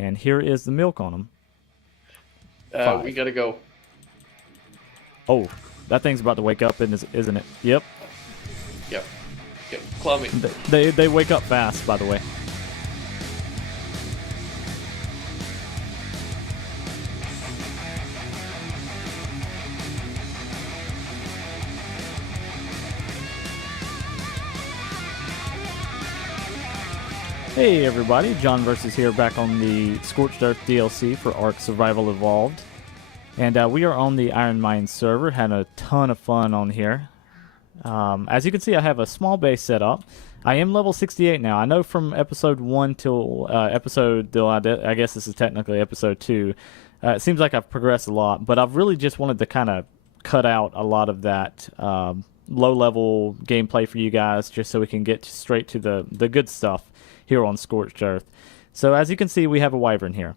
And here is the milk on them. We gotta go. Oh, that thing's about to wake up, isn't it? Yep. Yep. Claw me. They wake up fast, by the way. Hey everybody, Johnvs is here back on the Scorched Earth DLC for Ark Survival Evolved. And we are on the Iron Mine server, having a ton of fun on here. As you can see, I have a small base set up. I am level 68 now. I know from episode 1 till I guess this is technically episode 2. It seems like I've progressed a lot, but I've really just wanted to kind of cut out a lot of that low-level gameplay for you guys, just so we can get straight to the good stuff here on Scorched Earth. So as you can see, we have a wyvern here.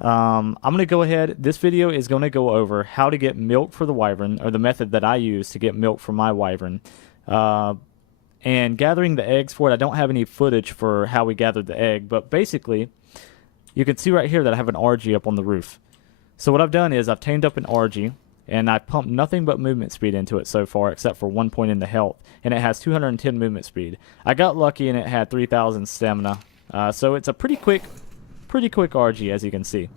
I'm going to go ahead. This video is going to go over how to get milk for the wyvern, or the method that I use to get milk for my wyvern. And gathering the eggs for it, I don't have any footage for how we gathered the egg, but basically, you can see right here that I have an argy up on the roof. So what I've done is I've tamed up an argy, and I pumped nothing but movement speed into it so far, except for 1 point in the health, and it has 210 movement speed. I got lucky and it had 3,000 stamina, so it's a pretty quick argy, as you can see.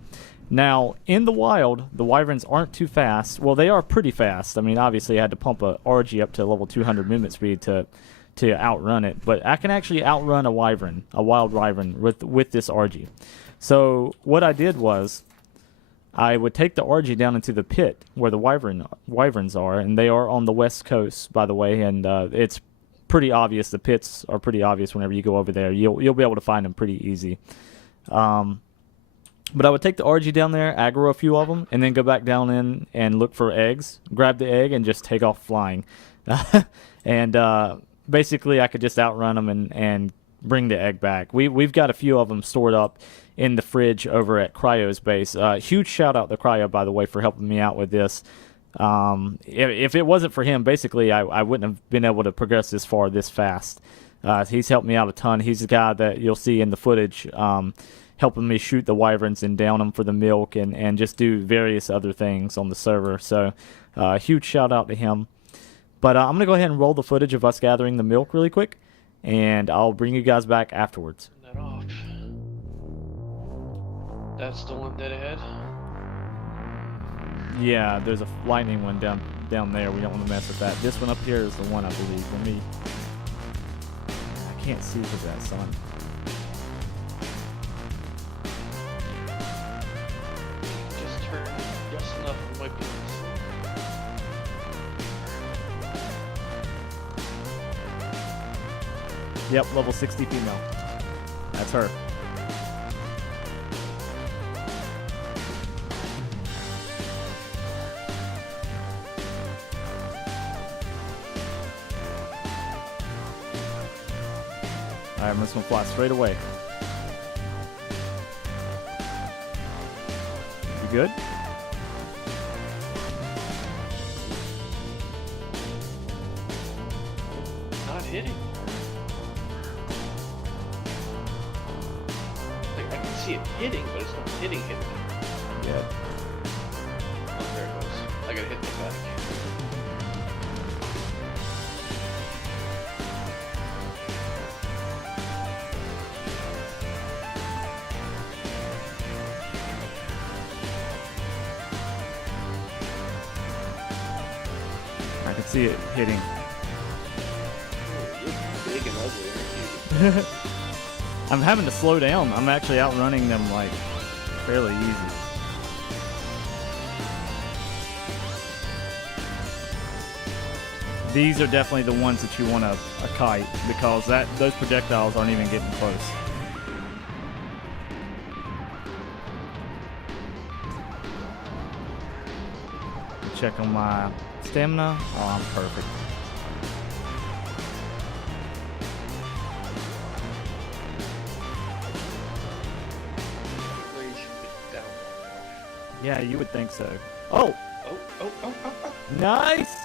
Now, in the wild, the wyverns aren't too fast. Well, they are pretty fast. I mean, obviously I had to pump a argy up to level 200 movement speed to outrun it, but I can actually outrun a wyvern, a wild wyvern, with this argy. So what I did was, I would take the argy down into the pit where the wyverns are, and they are on the west coast, by the way, and it's pretty obvious. The pits are pretty obvious whenever you go over there. You'll be able to find them pretty easy. But I would take the argy down there, aggro a few of them, and then go back down in and look for eggs, grab the egg, and just take off flying. And basically, I could just outrun them and bring the egg back. We've got a few of them stored up in the fridge over at Cryo's base. Huge shout out to Cryo, by the way, for helping me out with this. If it wasn't for him, basically, I wouldn't have been able to progress this far this fast. He's helped me out a ton. He's the guy that you'll see in the footage helping me shoot the wyverns and down them for the milk and just do various other things on the server. So huge shout out to him. But I'm going to go ahead and roll the footage of us gathering the milk really quick, and I'll bring you guys back afterwards. Turn that off. That's the one dead ahead? Yeah, there's a lightning one down there. We don't want to mess with that. This one up here is the one, I believe. I can't see with that sun. Just turn just enough for my penis. Yep, level 60 female. That's her. Alright, I'm just gonna fly straight away. You good? Not hitting. Like, I can see it hitting, but it's not hitting. Yeah. Oh, there it goes. I gotta hit the back. I can see it hitting. You're big and ugly, aren't you? I'm having to slow down. I'm actually outrunning them like fairly easy. These are definitely the ones that you want to kite, because those projectiles aren't even getting close. Check on my stamina. Oh, I'm perfect. Really should be down. Yeah, you would think so. Oh! Oh. Nice!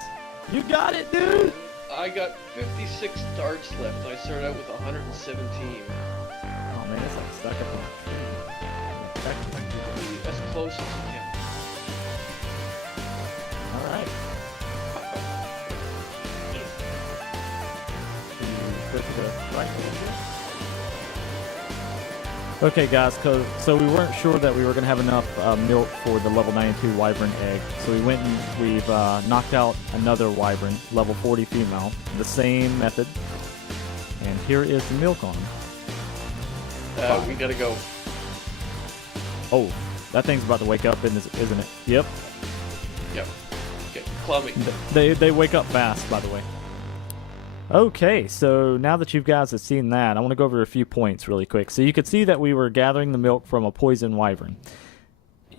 You got it, dude! I got 56 darts left, and I started out with 117. Oh man, it's like stuck up on a tree. Be as close as you can. All right. Okay, guys, so we weren't sure that we were going to have enough milk for the level 92 wyvern egg. So we went and we've knocked out another wyvern, level 40 female, the same method. And here is the milk on them. We gotta go. Oh, that thing's about to wake up, isn't it? Yep. Yep. Okay, clummy. They wake up fast, by the way. Okay, so now that you guys have seen that, I want to go over a few points really quick. So you could see that we were gathering the milk from a poison wyvern.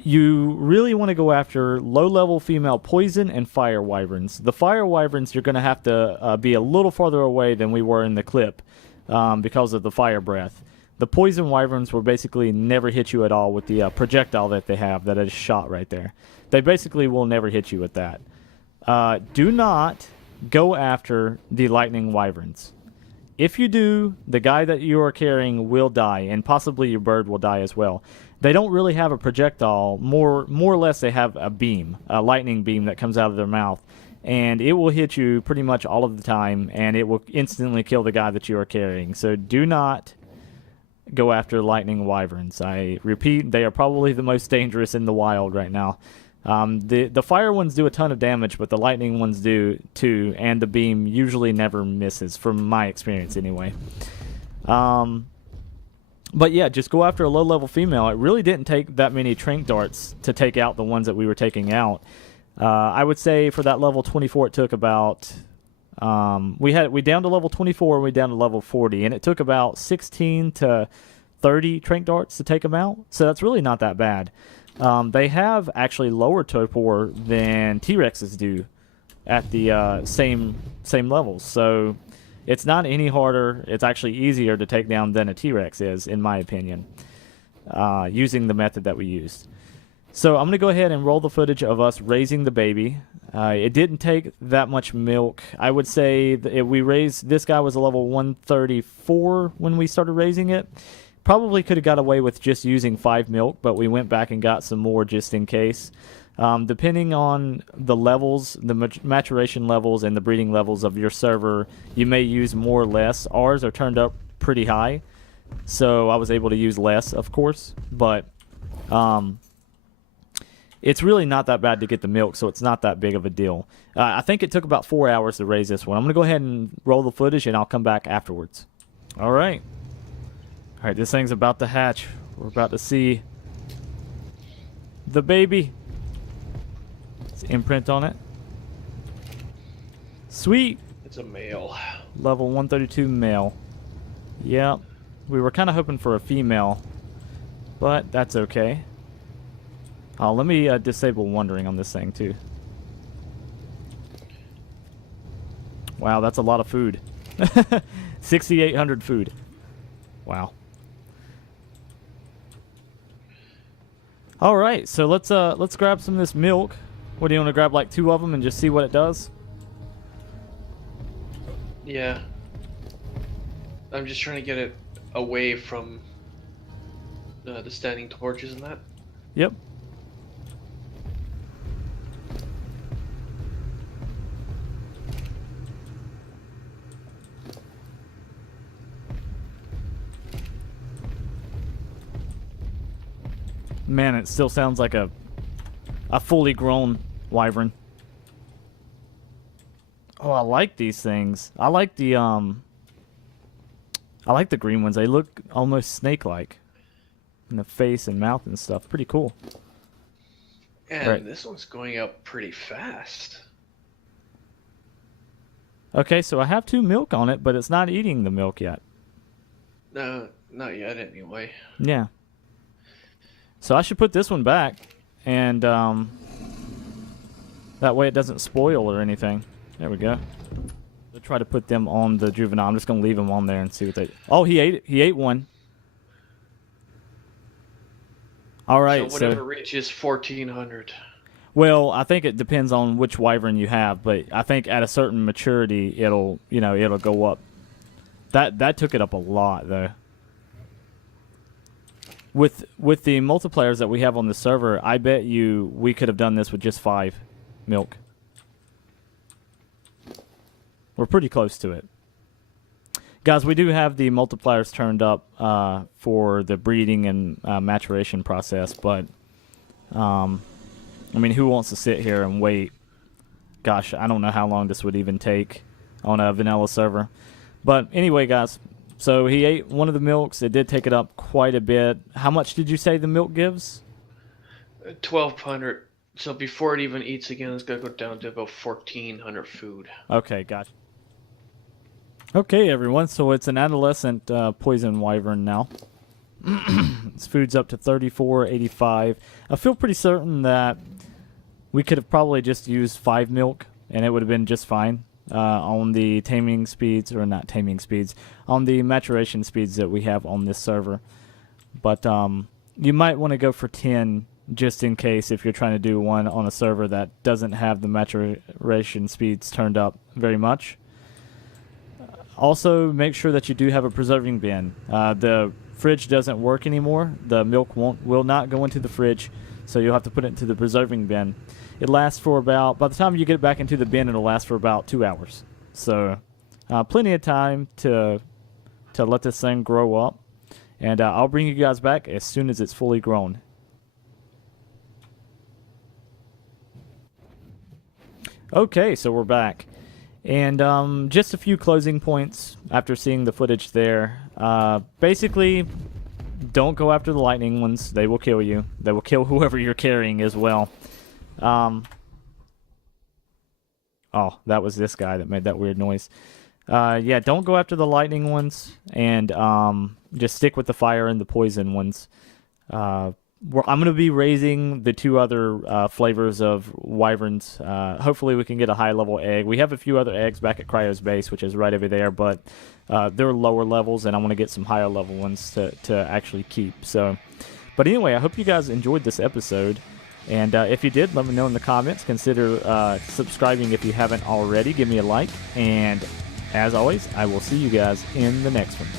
You really want to go after low-level female poison and fire wyverns. The fire wyverns, you're going to have to be a little farther away than we were in the clip because of the fire breath. The poison wyverns will basically never hit you at all with the projectile that they have that is shot right there. They basically will never hit you with that. Do not go after the lightning wyverns. If you do, the guy that you are carrying will die, and possibly your bird will die as well. They don't really have a projectile. More or less, they have a beam, a lightning beam that comes out of their mouth, and it will hit you pretty much all of the time, and it will instantly kill the guy that you are carrying. So do not go after lightning wyverns. I repeat, they are probably the most dangerous in the wild right now. The fire ones do a ton of damage, but the lightning ones do too, and the beam usually never misses, from my experience anyway. But yeah, just go after a low-level female. It really didn't take that many tranq darts to take out the ones that we were taking out. I would say for that level 24, it took about... we down to level 24, and we down to level 40, and it took about 16 to 30 tranq darts to take them out, so that's really not that bad. They have actually lower torpor than T-Rexes do at the same levels, so it's not any harder. It's actually easier to take down than a T-Rex is, in my opinion, using the method that we used. So I'm going to go ahead and roll the footage of us raising the baby. It didn't take that much milk. I would say that if we raised, this guy was a level 134 when we started raising it. Probably could have got away with just using 5 milk, but we went back and got some more just in case. Depending on the levels, the maturation levels and the breeding levels of your server, you may use more or less. Ours are turned up pretty high, so I was able to use less, of course, but it's really not that bad to get the milk, so it's not that big of a deal. I think it took about 4 hours to raise this one. I'm going to go ahead and roll the footage, and I'll come back afterwards. All right. All right, this thing's about to hatch. We're about to see the baby. It's imprint on it. Sweet. It's a male. Level 132 male. Yep. We were kind of hoping for a female, but that's okay. Let me disable wandering on this thing too. Wow, that's a lot of food. 6,800 food. Wow. All right, so let's grab some of this milk. What do you want to grab, like 2 of them, and just see what it does? Yeah. I'm just trying to get it away from the standing torches and that. Yep. Man, it still sounds like a fully grown wyvern. Oh, I like these things. I like the green ones. They look almost snake-like in the face and mouth and stuff. Pretty cool. And right. This one's going up pretty fast. Okay, so I have 2 milk on it, but it's not eating the milk yet. No, not yet anyway. Yeah. So I should put this one back, and that way it doesn't spoil or anything. There we go. I'll try to put them on the juvenile. I'm just going to leave them on there and see what they... Oh, he ate it. He ate one. All right. So whatever reaches 1,400. Well, I think it depends on which wyvern you have, but I think at a certain maturity, it'll go up. That took it up a lot, though. with the multipliers that we have on the server, I bet you we could have done this with just 5 milk. We're pretty close to it. Guys, we do have the multipliers turned up for the breeding and maturation process, but I mean, who wants to sit here and wait? Gosh, I don't know how long this would even take on a vanilla server. But anyway, guys, so he ate one of the milks. It did take it up quite a bit. How much did you say the milk gives? 1,200. So before it even eats again, it's going to go down to about 1,400 food. Okay, gotcha. Okay, everyone, so it's an adolescent poison wyvern now. Its food's up to 34.85. I feel pretty certain that we could have probably just used 5 milk, and it would have been just fine on the taming speeds, or not taming speeds, on the maturation speeds that we have on this server. But you might want to go for 10 just in case if you're trying to do one on a server that doesn't have the maturation speeds turned up very much. Also, make sure that you do have a preserving bin. The fridge doesn't work anymore. The milk will not go into the fridge, so you'll have to put it into the preserving bin. It lasts for about, by the time you get it back into the bin, it'll last for about 2 hours. So, plenty of time to let this thing grow up. And I'll bring you guys back as soon as it's fully grown. Okay, so we're back. And just a few closing points after seeing the footage there. Basically, don't go after the lightning ones. They will kill you. They will kill whoever you're carrying as well. Oh, that was this guy that made that weird noise. Yeah, don't go after the lightning ones, and just stick with the fire and the poison ones. I'm going to be raising the 2 other flavors of wyverns. Hopefully we can get a high-level egg. We have a few other eggs back at Cryo's base, which is right over there, but they're lower levels, and I want to get some higher-level ones to actually keep. So, but anyway, I hope you guys enjoyed this episode. And if you did, let me know in the comments. Consider subscribing if you haven't already. Give me a like. And as always, I will see you guys in the next one.